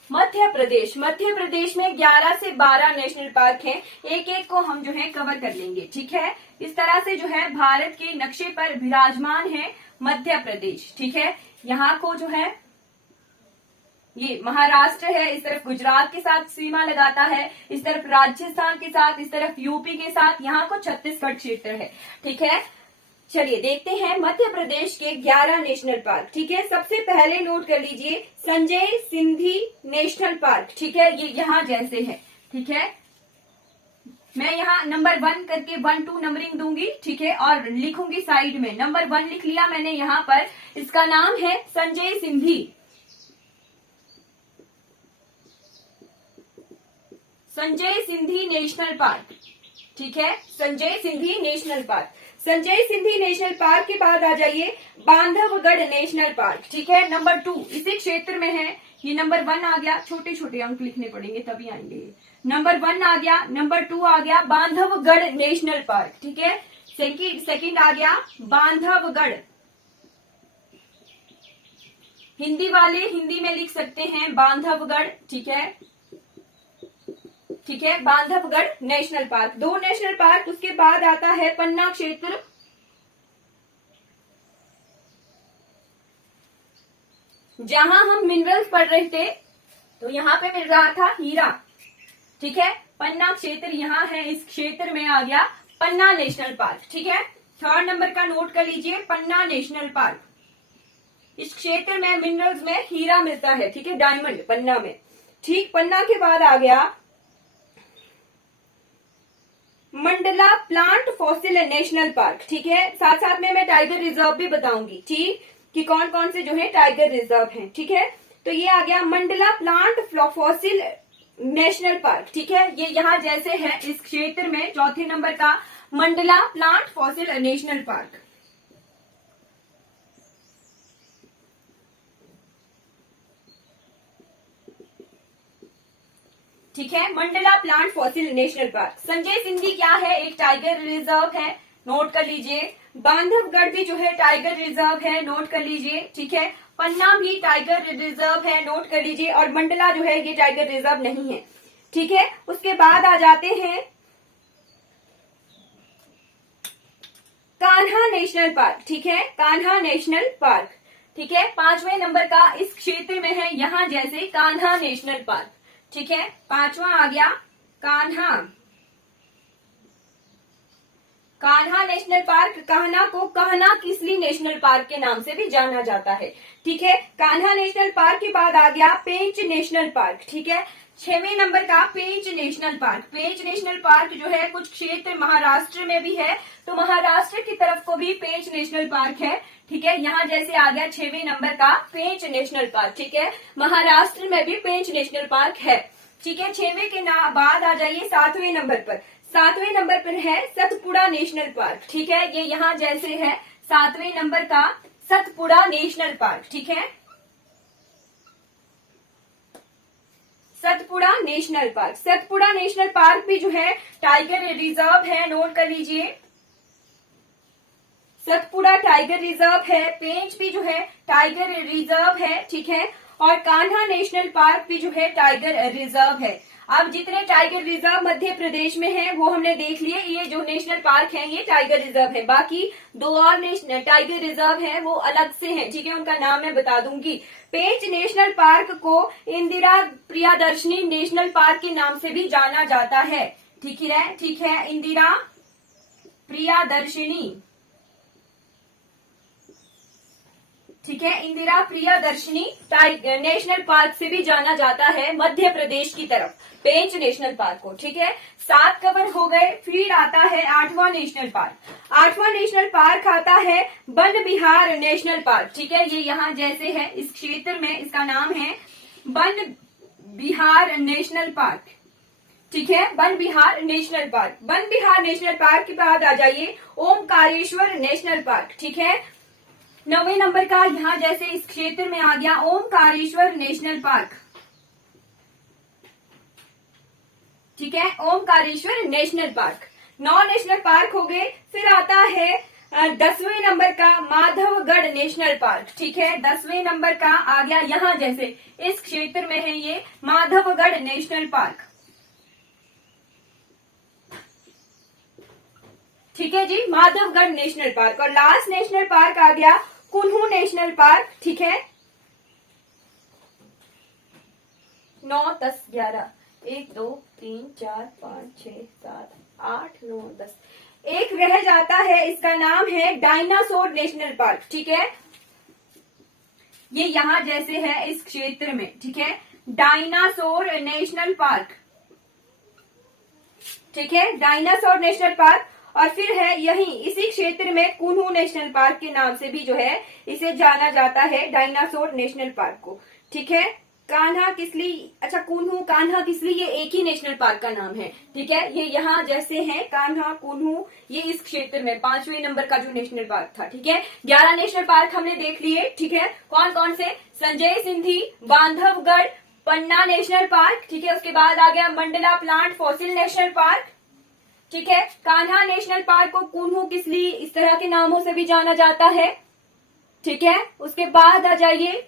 मध्य प्रदेश में 11 से 12 नेशनल पार्क हैं। एक एक को हम जो है कवर कर लेंगे। ठीक है, इस तरह से जो है भारत के नक्शे पर विराजमान है मध्य प्रदेश। ठीक है, यहाँ को जो है ये महाराष्ट्र है, इस तरफ गुजरात के साथ सीमा लगाता है, इस तरफ राजस्थान के साथ, इस तरफ यूपी के साथ, यहाँ को छत्तीसगढ़ क्षेत्र है। ठीक है, चलिए देखते हैं मध्य प्रदेश के 11 नेशनल पार्क। ठीक है, सबसे पहले नोट कर लीजिए संजय सिंधी नेशनल पार्क। ठीक है, ये यहाँ जैसे है। ठीक है, मैं यहाँ नंबर 1 करके 1 2 नंबरिंग दूंगी। ठीक है, और लिखूंगी साइड में। नंबर 1 लिख लिया मैंने यहाँ पर। इसका नाम है संजय सिंधी। Sanjay Sindhi national park. ठीक है, Sanjay Sindhi national park. Sanjay Sindhi national park के बाद आ जाइए बांधवगढ़ नेशनल पार्क। ठीक है, नंबर 2 इसी क्षेत्र में है। ये नंबर 1 आ गया, छोटे छोटे अंक लिखने पड़ेंगे तभी आएंगे। नंबर 1 आ गया, नंबर 2 आ गया बांधवगढ़ नेशनल पार्क। ठीक है, सेकंड आ गया बांधवगढ़। हिंदी वाले हिंदी में लिख सकते हैं बांधवगढ़। ठीक है, ठीक है, Bandhavgarh national park. 2 national park. उसके बाद आता है पन्ना क्षेत्र। जहां हम मिनरल्स पढ़ रहे थे तो यहाँ पे मिल रहा था हीरा। ठीक है, पन्ना क्षेत्र यहाँ है, इस क्षेत्र में आ गया पन्ना नेशनल पार्क। ठीक है, 3rd नंबर का नोट कर लीजिए, पन्ना नेशनल पार्क। इस क्षेत्र में मिनरल्स में हीरा मिलता है। ठीक है, डायमंड पन्ना में। ठीक, पन्ना के बाद आ गया Mandla plant fossil national park. ठीक है, साथ साथ में मैं टाइगर रिजर्व भी बताऊंगी। ठीक, कि कौन कौन से जो है टाइगर रिजर्व हैं। ठीक है, तो ये आ गया Mandla plant fossil national park. ठीक है, ये यहाँ जैसे है इस क्षेत्र में 4थे नंबर का Mandla plant fossil national park. ठीक है, Mandla plant fossil national park. Sanjay Sindhi क्या है? एक टाइगर रिजर्व है, नोट कर लीजिए। बांधवगढ़ भी जो है टाइगर रिजर्व है, नोट कर लीजिए। ठीक है, पन्ना भी टाइगर रिजर्व है, नोट कर लीजिए। और मंडला जो है ये टाइगर रिजर्व नहीं है, ठीक है। उसके बाद आ जाते हैं कान्हा नेशनल पार्क, ठीक है, कान्हा नेशनल पार्क, ठीक है। 5वें नंबर का इस क्षेत्र में है, यहां जैसे कान्हा नेशनल पार्क, ठीक है। 5वां आ गया कान्हा, कान्हा नेशनल पार्क। कान्हा को कान्हा किसली नेशनल पार्क के नाम से भी जाना जाता है, ठीक है। कान्हा नेशनल पार्क के बाद आ गया पेंच नेशनल पार्क, ठीक है। 6वें नंबर का पेंच नेशनल पार्क। पेंच नेशनल पार्क जो है कुछ क्षेत्र महाराष्ट्र में भी है, तो महाराष्ट्र की तरफ को भी पेंच नेशनल पार्क है, ठीक है। यहाँ जैसे आ गया 6वें नंबर का पेंच नेशनल पार्क, ठीक है। महाराष्ट्र में भी पेंच नेशनल पार्क है, ठीक है। 6वें के बाद आ जाइए 7वें नंबर पर। 7वें नंबर पर है सतपुड़ा नेशनल पार्क, ठीक है। ये यहाँ जैसे है 7वें नंबर का सतपुड़ा नेशनल पार्क, ठीक है। Satpura national park, Satpura national park भी जो है टाइगर रिजर्व है, नोट कर लीजिए। सतपुड़ा टाइगर रिजर्व है, पेंच भी जो है टाइगर रिजर्व है, ठीक है। और कान्हा नेशनल पार्क भी जो है टाइगर रिजर्व है। अब जितने टाइगर रिजर्व मध्य प्रदेश में हैं वो हमने देख लिए, ये जो नेशनल पार्क हैं ये टाइगर रिजर्व है। बाकी 2 और टाइगर रिजर्व हैं वो अलग से हैं, ठीक है, उनका नाम मैं बता दूंगी। पेंच नेशनल पार्क को इंदिरा प्रियदर्शनी नेशनल पार्क के नाम से भी जाना जाता है, ठीक है, इंदिरा प्रियदर्शनी, ठीक है, इंदिरा प्रियदर्शनी नेशनल पार्क से भी जाना जाता है मध्य प्रदेश की तरफ पेंच नेशनल पार्क को, ठीक है। 7 कवर हो गए। फिर आता है 8वां नेशनल पार्क। 8वां नेशनल पार्क आता है वन बिहार नेशनल पार्क, ठीक है। ये यहाँ जैसे है इस क्षेत्र में, इसका नाम है वन बिहार नेशनल पार्क, ठीक है, one Vihar national park. One Vihar national park के बाद आ जाइए ओमकारेश्वर नेशनल पार्क, ठीक है। 9वें नंबर का यहाँ जैसे इस क्षेत्र में आ गया ओमकारेश्वर नेशनल पार्क, ठीक है, Omkareshwar national park. 9 national park हो गए। फिर आता है 10वें नंबर का माधवगढ़ नेशनल पार्क, ठीक है। 10वें नंबर का आ गया यहाँ जैसे इस क्षेत्र में है ये माधवगढ़ नेशनल पार्क, ठीक है जी, माधवगढ़ नेशनल पार्क। और लास्ट नेशनल पार्क आ गया कुन्हू नेशनल पार्क, ठीक है। 9, 10, 11, 1, 2, 3, 4, 5, 6, 7, 8, 9, 10, एक रह जाता है, इसका नाम है डायनासोर नेशनल पार्क, ठीक है। ये यहाँ जैसे है इस क्षेत्र में, ठीक है, डायनासोर नेशनल पार्क, ठीक है, डायनासोर नेशनल पार्क। और फिर है यही इसी क्षेत्र में कुन्हू नेशनल पार्क के नाम से भी जो है इसे जाना जाता है डायनासोर नेशनल पार्क को, ठीक है। कान्हा किसली, अच्छा कुन्हू कान्हा किसली ये एक ही नेशनल पार्क का नाम है, ठीक है। ये यहाँ जैसे है कान्हा कुन्हू, ये इस क्षेत्र में 5वें नंबर का जो नेशनल पार्क था, ठीक है। 11 नेशनल पार्क हमने देख लिए, ठीक है। कौन कौन से, संजय सिंधी, बांधवगढ़, पन्ना नेशनल पार्क, ठीक है। उसके बाद आ गया Mandla plant fossil national park, ठीक है। कान्हा नेशनल पार्क को कुन्हू किसली इस तरह के नामों से भी जाना जाता है, ठीक है। उसके बाद आ जाइए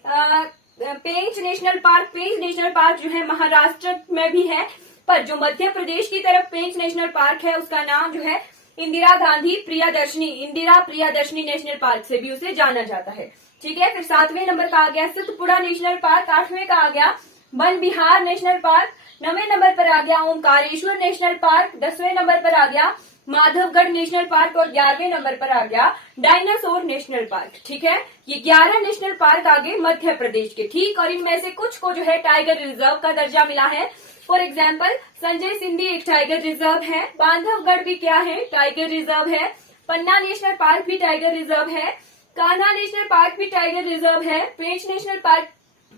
पेंच नेशनल पार्क। पेंच नेशनल पार्क जो है महाराष्ट्र में भी है, पर जो मध्य प्रदेश की तरफ पेंच नेशनल पार्क है उसका नाम जो है इंदिरा गांधी प्रियदर्शनी, इंदिरा प्रियदर्शनी नेशनल पार्क से भी उसे जाना जाता है, ठीक है। फिर 7वें नंबर का आ गया सतपुड़ा नेशनल पार्क। 8वें का आ गया वन बिहार नेशनल पार्क। 9वें नंबर पर आ गया ओमकारेश्वर नेशनल पार्क। 10वें नंबर पर आ गया माधवगढ़ नेशनल पार्क। और 11वें नंबर पर आ गया डायनासोर नेशनल पार्क, ठीक है। ये 11 नेशनल पार्क आ गए मध्य प्रदेश के, ठीक। और इनमें से कुछ को जो है टाइगर रिजर्व का दर्जा मिला है। फॉर एग्जाम्पल संजय सिंधी एक टाइगर रिजर्व है, बांधवगढ़ भी क्या है, टाइगर रिजर्व है, पन्ना नेशनल पार्क भी टाइगर रिजर्व है, कान्हा नेशनल पार्क भी टाइगर रिजर्व है, पेंच नेशनल पार्क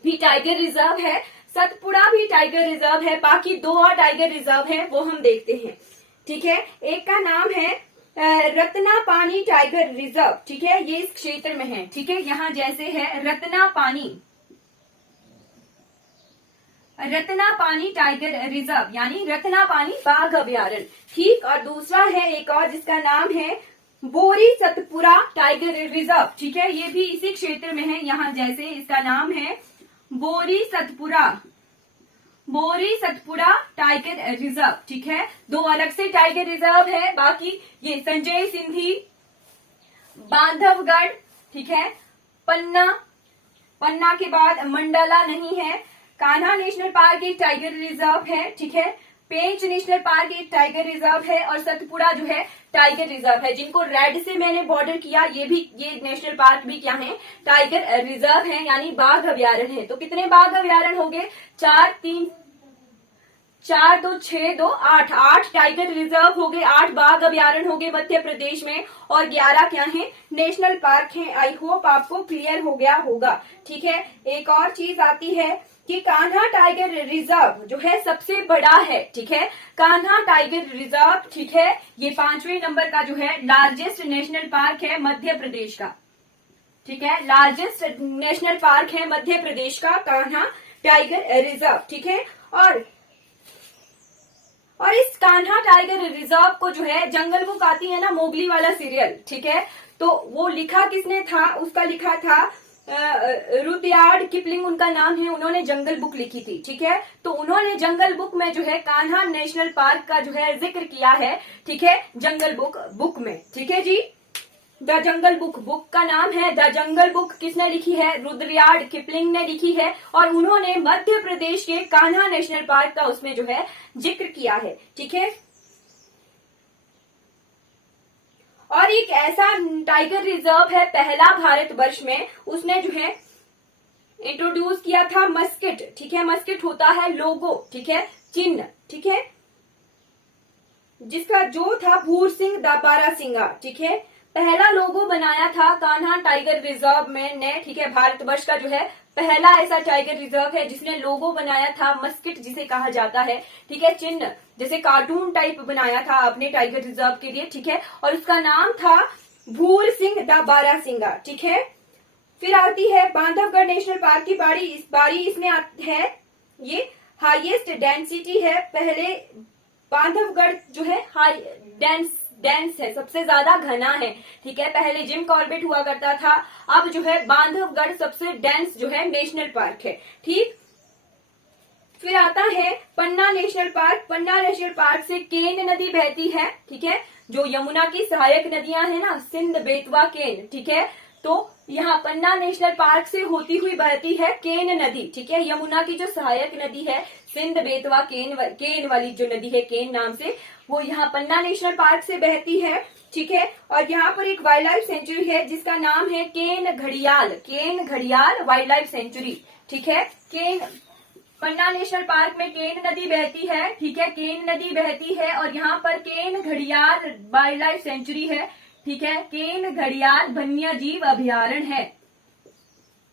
भी टाइगर रिजर्व है, सतपुड़ा भी टाइगर रिजर्व है। बाकी 2 और टाइगर रिजर्व है वो हम देखते हैं, ठीक है। एक का नाम है रत्नापानी टाइगर रिजर्व, ठीक है, ये इस क्षेत्र में है, ठीक है। यहाँ जैसे है रत्नापानी टाइगर रिजर्व यानी रत्नापानी बाघ अभ्यारण्य, ठीक। और दूसरा है एक और जिसका नाम है बोरी सतपुरा टाइगर रिजर्व, ठीक है, ये भी इसी क्षेत्र में है। यहाँ जैसे इसका नाम है बोरी सतपुरा टाइगर रिजर्व, ठीक है। दो अलग से टाइगर रिजर्व है, बाकी ये संजय सिंधी, बांधवगढ़, ठीक है, पन्ना के बाद मंडला नहीं है, कान्हा नेशनल पार्क एक टाइगर रिजर्व है, ठीक है, पेंच नेशनल पार्क एक टाइगर रिजर्व है, और सतपुरा जो है टाइगर रिजर्व है। जिनको रेड से मैंने बॉर्डर किया, ये नेशनल पार्क भी क्या है, टाइगर रिजर्व है, यानी बाघ अभ्यारण्य है। तो कितने बाघ अभ्यारण्य हो गए, 4 2 6 2 8 टाइगर रिजर्व हो गए, 8 बाघ अभ्यारण्य हो गए मध्य प्रदेश में, और 11 क्या है, नेशनल पार्क है। आई होप आपको क्लियर हो गया होगा, ठीक है। एक और चीज आती है कि कान्हा टाइगर रिजर्व जो है सबसे बड़ा है, ठीक है, कान्हा टाइगर रिजर्व, ठीक है, ये 5वें नंबर का जो है लार्जेस्ट नेशनल पार्क है मध्य प्रदेश का, ठीक है, लार्जेस्ट नेशनल पार्क है मध्य प्रदेश का कान्हा टाइगर रिजर्व, ठीक है। और इस कान्हा टाइगर रिजर्व को जो है जंगल बुक आती है ना, मोगली वाला सीरियल, ठीक है, तो वो लिखा किसने था, उसका लिखा था रुडयार्ड किपलिंग उनका नाम है, उन्होंने जंगल बुक लिखी थी, ठीक है। तो उन्होंने जंगल बुक में जो है कान्हा नेशनल पार्क का जो है जिक्र किया है, ठीक है, जंगल बुक में, ठीक है जी। द जंगल बुक का नाम है द जंगल बुक, किसने लिखी है, रुडयार्ड किपलिंग ने लिखी है, और उन्होंने मध्य प्रदेश के कान्हा नेशनल पार्क का उसमें जो है जिक्र किया है, ठीक है। और एक ऐसा टाइगर रिजर्व है पहला भारतवर्ष में, उसने जो है इंट्रोड्यूस किया था मस्किट, ठीक है, मस्किट होता है लोगो, ठीक है, चिन्ह, ठीक है, जिसका जो था भूर सिंह द बारासिंगा, ठीक है, पहला लोगो बनाया था कान्हा टाइगर रिजर्व में ने, ठीक है, भारतवर्ष का जो है पहला ऐसा टाइगर रिजर्व है जिसने लोगो बनाया था मस्किट जिसे कहा जाता है, ठीक है, चिन्ह, जैसे कार्टून टाइप बनाया था अपने टाइगर रिजर्व के लिए, ठीक है, और उसका नाम था भूर सिंह द बारासिंगा, ठीक है। फिर आती है बांधवगढ़ नेशनल पार्क की बारी इसमें है, ये हाईएस्ट डेंसिटी है, पहले बांधवगढ़ जो है हाई डेंस है, सबसे ज्यादा घना है, ठीक है, पहले जिम कॉर्बेट हुआ करता था, अब जो है बांधवगढ़ सबसे डेंस जो है नेशनल पार्क है, ठीक। फिर आता है पन्ना नेशनल पार्क, पन्ना नेशनल पार्क से केन नदी बहती है, ठीक है, जो यमुना की सहायक नदियां है ना, सिंध, बेतवा, केन, ठीक है, तो यहाँ पन्ना नेशनल पार्क से होती हुई बहती है केन नदी, ठीक है, यमुना की जो सहायक नदी है, सिंध, बेतवा, केन वाली जो नदी है केन नाम से, वो यहाँ पन्ना नेशनल पार्क से बहती है, ठीक है। और यहाँ पर एक वाइल्ड लाइफ सेंचुरी है जिसका नाम है केन घड़ियाल वाइल्ड लाइफ सेंचुरी, ठीक है। पन्ना नेशनल पार्क में केन नदी बहती है, ठीक है, केन नदी बहती है, और यहाँ पर केन घड़ियाल वाइल्ड लाइफ सेंचुरी है, ठीक है, केन घड़ियाल वन्य जीव अभ्यारण्य है,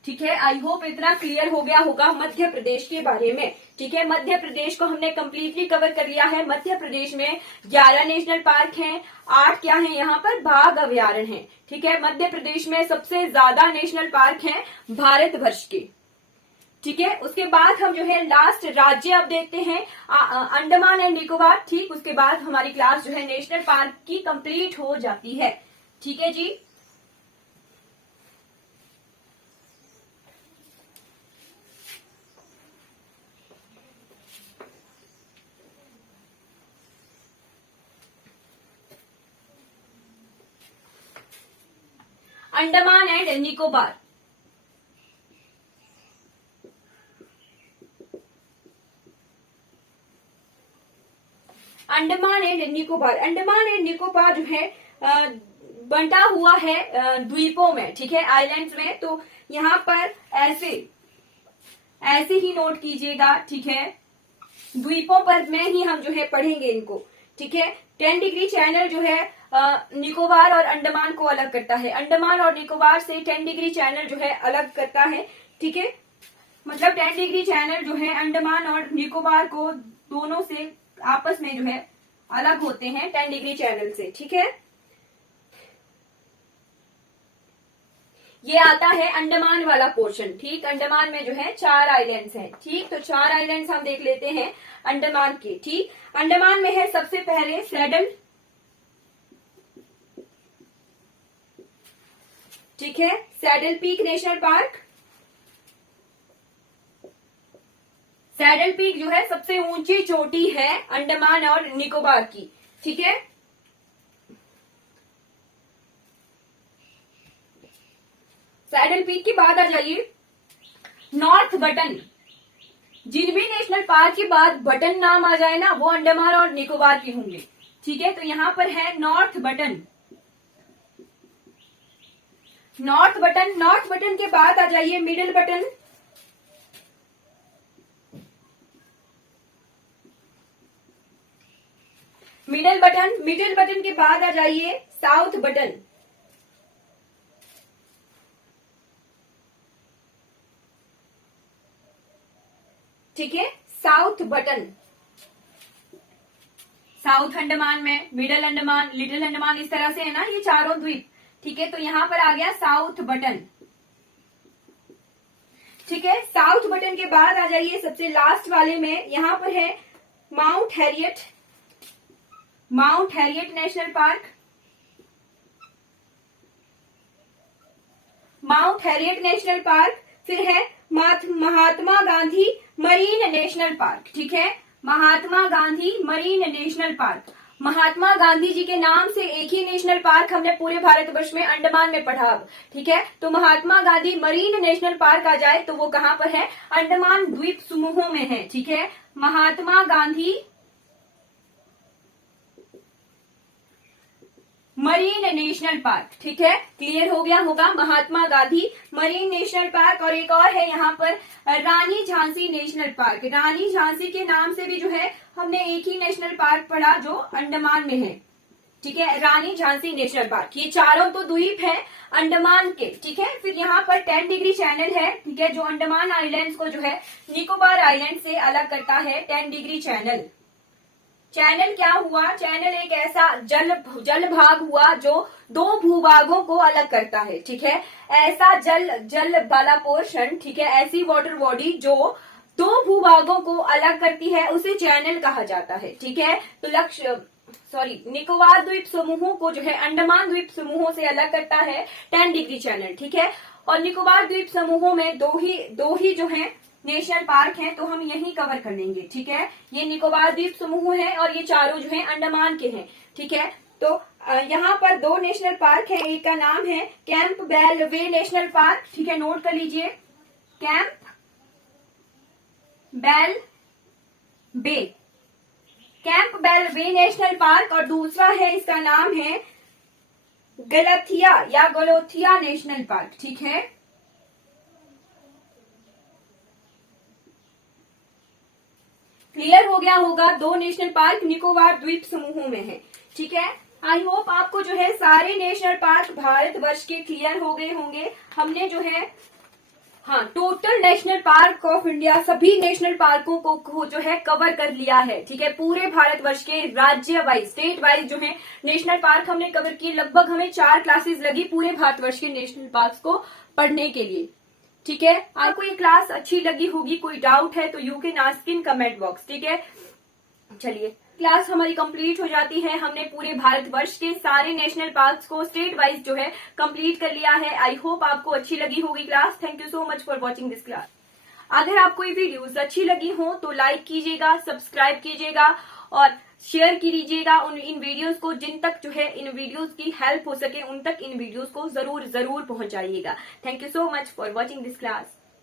ठीक है। आई होप इतना क्लियर हो गया होगा मध्य प्रदेश के बारे में, ठीक है। मध्य प्रदेश को हमने कंप्लीटली कवर कर लिया है। मध्य प्रदेश में 11 नेशनल पार्क हैं, 8 क्या है, यहाँ पर बाघ अभ्यारण्य है, ठीक है। मध्य प्रदेश में सबसे ज्यादा नेशनल पार्क हैं भारतवर्ष के, ठीक है। उसके बाद हम जो है लास्ट राज्य अब देखते हैं अंडमान एंड निकोबार, ठीक। उसके बाद हमारी क्लास जो है नेशनल पार्क की कंप्लीट हो जाती है, ठीक है जी। अंडमान एंड निकोबार, अंडमान एंड निकोबार जो है बंटा हुआ है द्वीपों में, ठीक है, आइलैंड्स में। तो यहाँ पर ऐसे ही नोट कीजिएगा, ठीक है, द्वीपों पर में ही हम जो है पढ़ेंगे इनको, ठीक है। 10 डिग्री चैनल जो है निकोबार और अंडमान को अलग करता है, अंडमान और निकोबार से 10 डिग्री चैनल जो है अलग करता है, ठीक है। मतलब 10 डिग्री चैनल जो है अंडमान और निकोबार को दोनों से आपस में जो है अलग होते हैं 10 डिग्री चैनल से, ठीक है। ये आता है अंडमान वाला पोर्शन, ठीक। अंडमान में जो है 4 आइलैंड्स हैं, ठीक। तो 4 आइलैंड्स हम देख लेते हैं अंडमान के, ठीक। अंडमान में है सबसे पहले ठीक है। Saddle peak national park, saddle peak जो है सबसे ऊंची चोटी है अंडमान और निकोबार की, ठीक है। सैडल पीक की बात आ जाइए नॉर्थ बटन। जिन भी नेशनल पार्क के बाद बटन नाम आ जाए ना वो अंडमान और निकोबार के होंगे, ठीक है। तो यहां पर है north button, north button. North button के बाद आ जाइए middle button, middle button. Middle button के बाद आ जाइए साउथ बटन, ठीक है। साउथ बटन, साउथ अंडमान में मिडिल अंडमान, लिटिल अंडमान, इस तरह से है ना ये चारों द्वीप, ठीक है। तो यहां पर आ गया साउथ बटन, ठीक है। साउथ बटन के बाद आ जाइए सबसे लास्ट वाले में, यहां पर है mount Harriet, mount Harriet national park, mount Harriet national park. फिर है Mahatma Gandhi marine national park, ठीक है। Mahatma Gandhi marine national park. Mahatma Gandhi ji के नाम से एक ही नेशनल पार्क हमने पूरे भारतवर्ष में अंडमान में पढ़ा, ठीक है। तो Mahatma Gandhi marine national park आ जाए तो वो कहां पर है, अंडमान द्वीप समूहों में है, ठीक है। Mahatma Gandhi marine national park, ठीक है। क्लियर हो गया होगा Mahatma Gandhi marine national park. और एक और है यहाँ पर रानी झांसी नेशनल पार्क। रानी झांसी के नाम से भी जो है हमने एक ही नेशनल पार्क पढ़ा जो अंडमान में है, ठीक है। रानी झांसी नेशनल पार्क। ये चारों तो द्वीप है अंडमान के, ठीक है। फिर यहाँ पर 10 डिग्री चैनल है, ठीक है, जो अंडमान आइलैंड्स को जो है निकोबार आइलैंड से अलग करता है। 10 डिग्री चैनल। चैनल क्या हुआ, चैनल एक ऐसा जल भाग हुआ जो दो भूभागों को अलग करता है, ठीक है। ऐसा जल वाला पोर्शन, ठीक है, ऐसी वाटर बॉडी जो दो भूभागों को अलग करती है उसे चैनल कहा जाता है, ठीक है। तो निकोबार द्वीप समूहों को जो है अंडमान द्वीप समूहों से अलग करता है 10 डिग्री चैनल, ठीक है। और निकोबार द्वीप समूहों में दो ही जो है नेशनल पार्क हैं, तो हम यही कवर कर लेंगे, ठीक है। ये निकोबार द्वीप समूह है और ये चारों जो है अंडमान के हैं, ठीक है। तो यहाँ पर 2 नेशनल पार्क है, एक का नाम है कैंपबेल वे नेशनल पार्क, ठीक है, नोट कर लीजिए, कैंपबेल वे नेशनल पार्क। और दूसरा है, इसका नाम है गलोथिया नेशनल पार्क, ठीक है। क्लियर हो गया होगा, 2 नेशनल पार्क निकोबार द्वीप समूहों में है, ठीक है। आई होप आपको जो है सारे नेशनल पार्क भारतवर्ष के क्लियर हो गए होंगे। हमने जो है total national park of India सभी नेशनल पार्कों को जो है कवर कर लिया है, ठीक है। पूरे भारतवर्ष के राज्य वाइज, स्टेट वाइज जो है नेशनल पार्क हमने कवर किए। लगभग हमें 4 क्लासेस लगी पूरे भारतवर्ष के नेशनल पार्क को पढ़ने के लिए, ठीक है। आपको ये क्लास अच्छी लगी होगी, कोई डाउट है तो you can ask in comment box, ठीक है। चलिए, क्लास हमारी कंप्लीट हो जाती है। हमने पूरे भारतवर्ष के सारे नेशनल पार्क्स को स्टेट वाइज जो है कंप्लीट कर लिया है। आई होप आपको अच्छी लगी होगी class. Thank you so much for watching this class. अगर आपको ये वीडियोस अच्छी लगी हो तो लाइक कीजिएगा, सब्सक्राइब कीजिएगा और शेयर कीजिएगा इन वीडियोस को। जिन तक जो है इन वीडियोस की हेल्प हो सके उन तक इन वीडियोस को जरूर पहुंचाइएगा। Thank you so much for watching this class.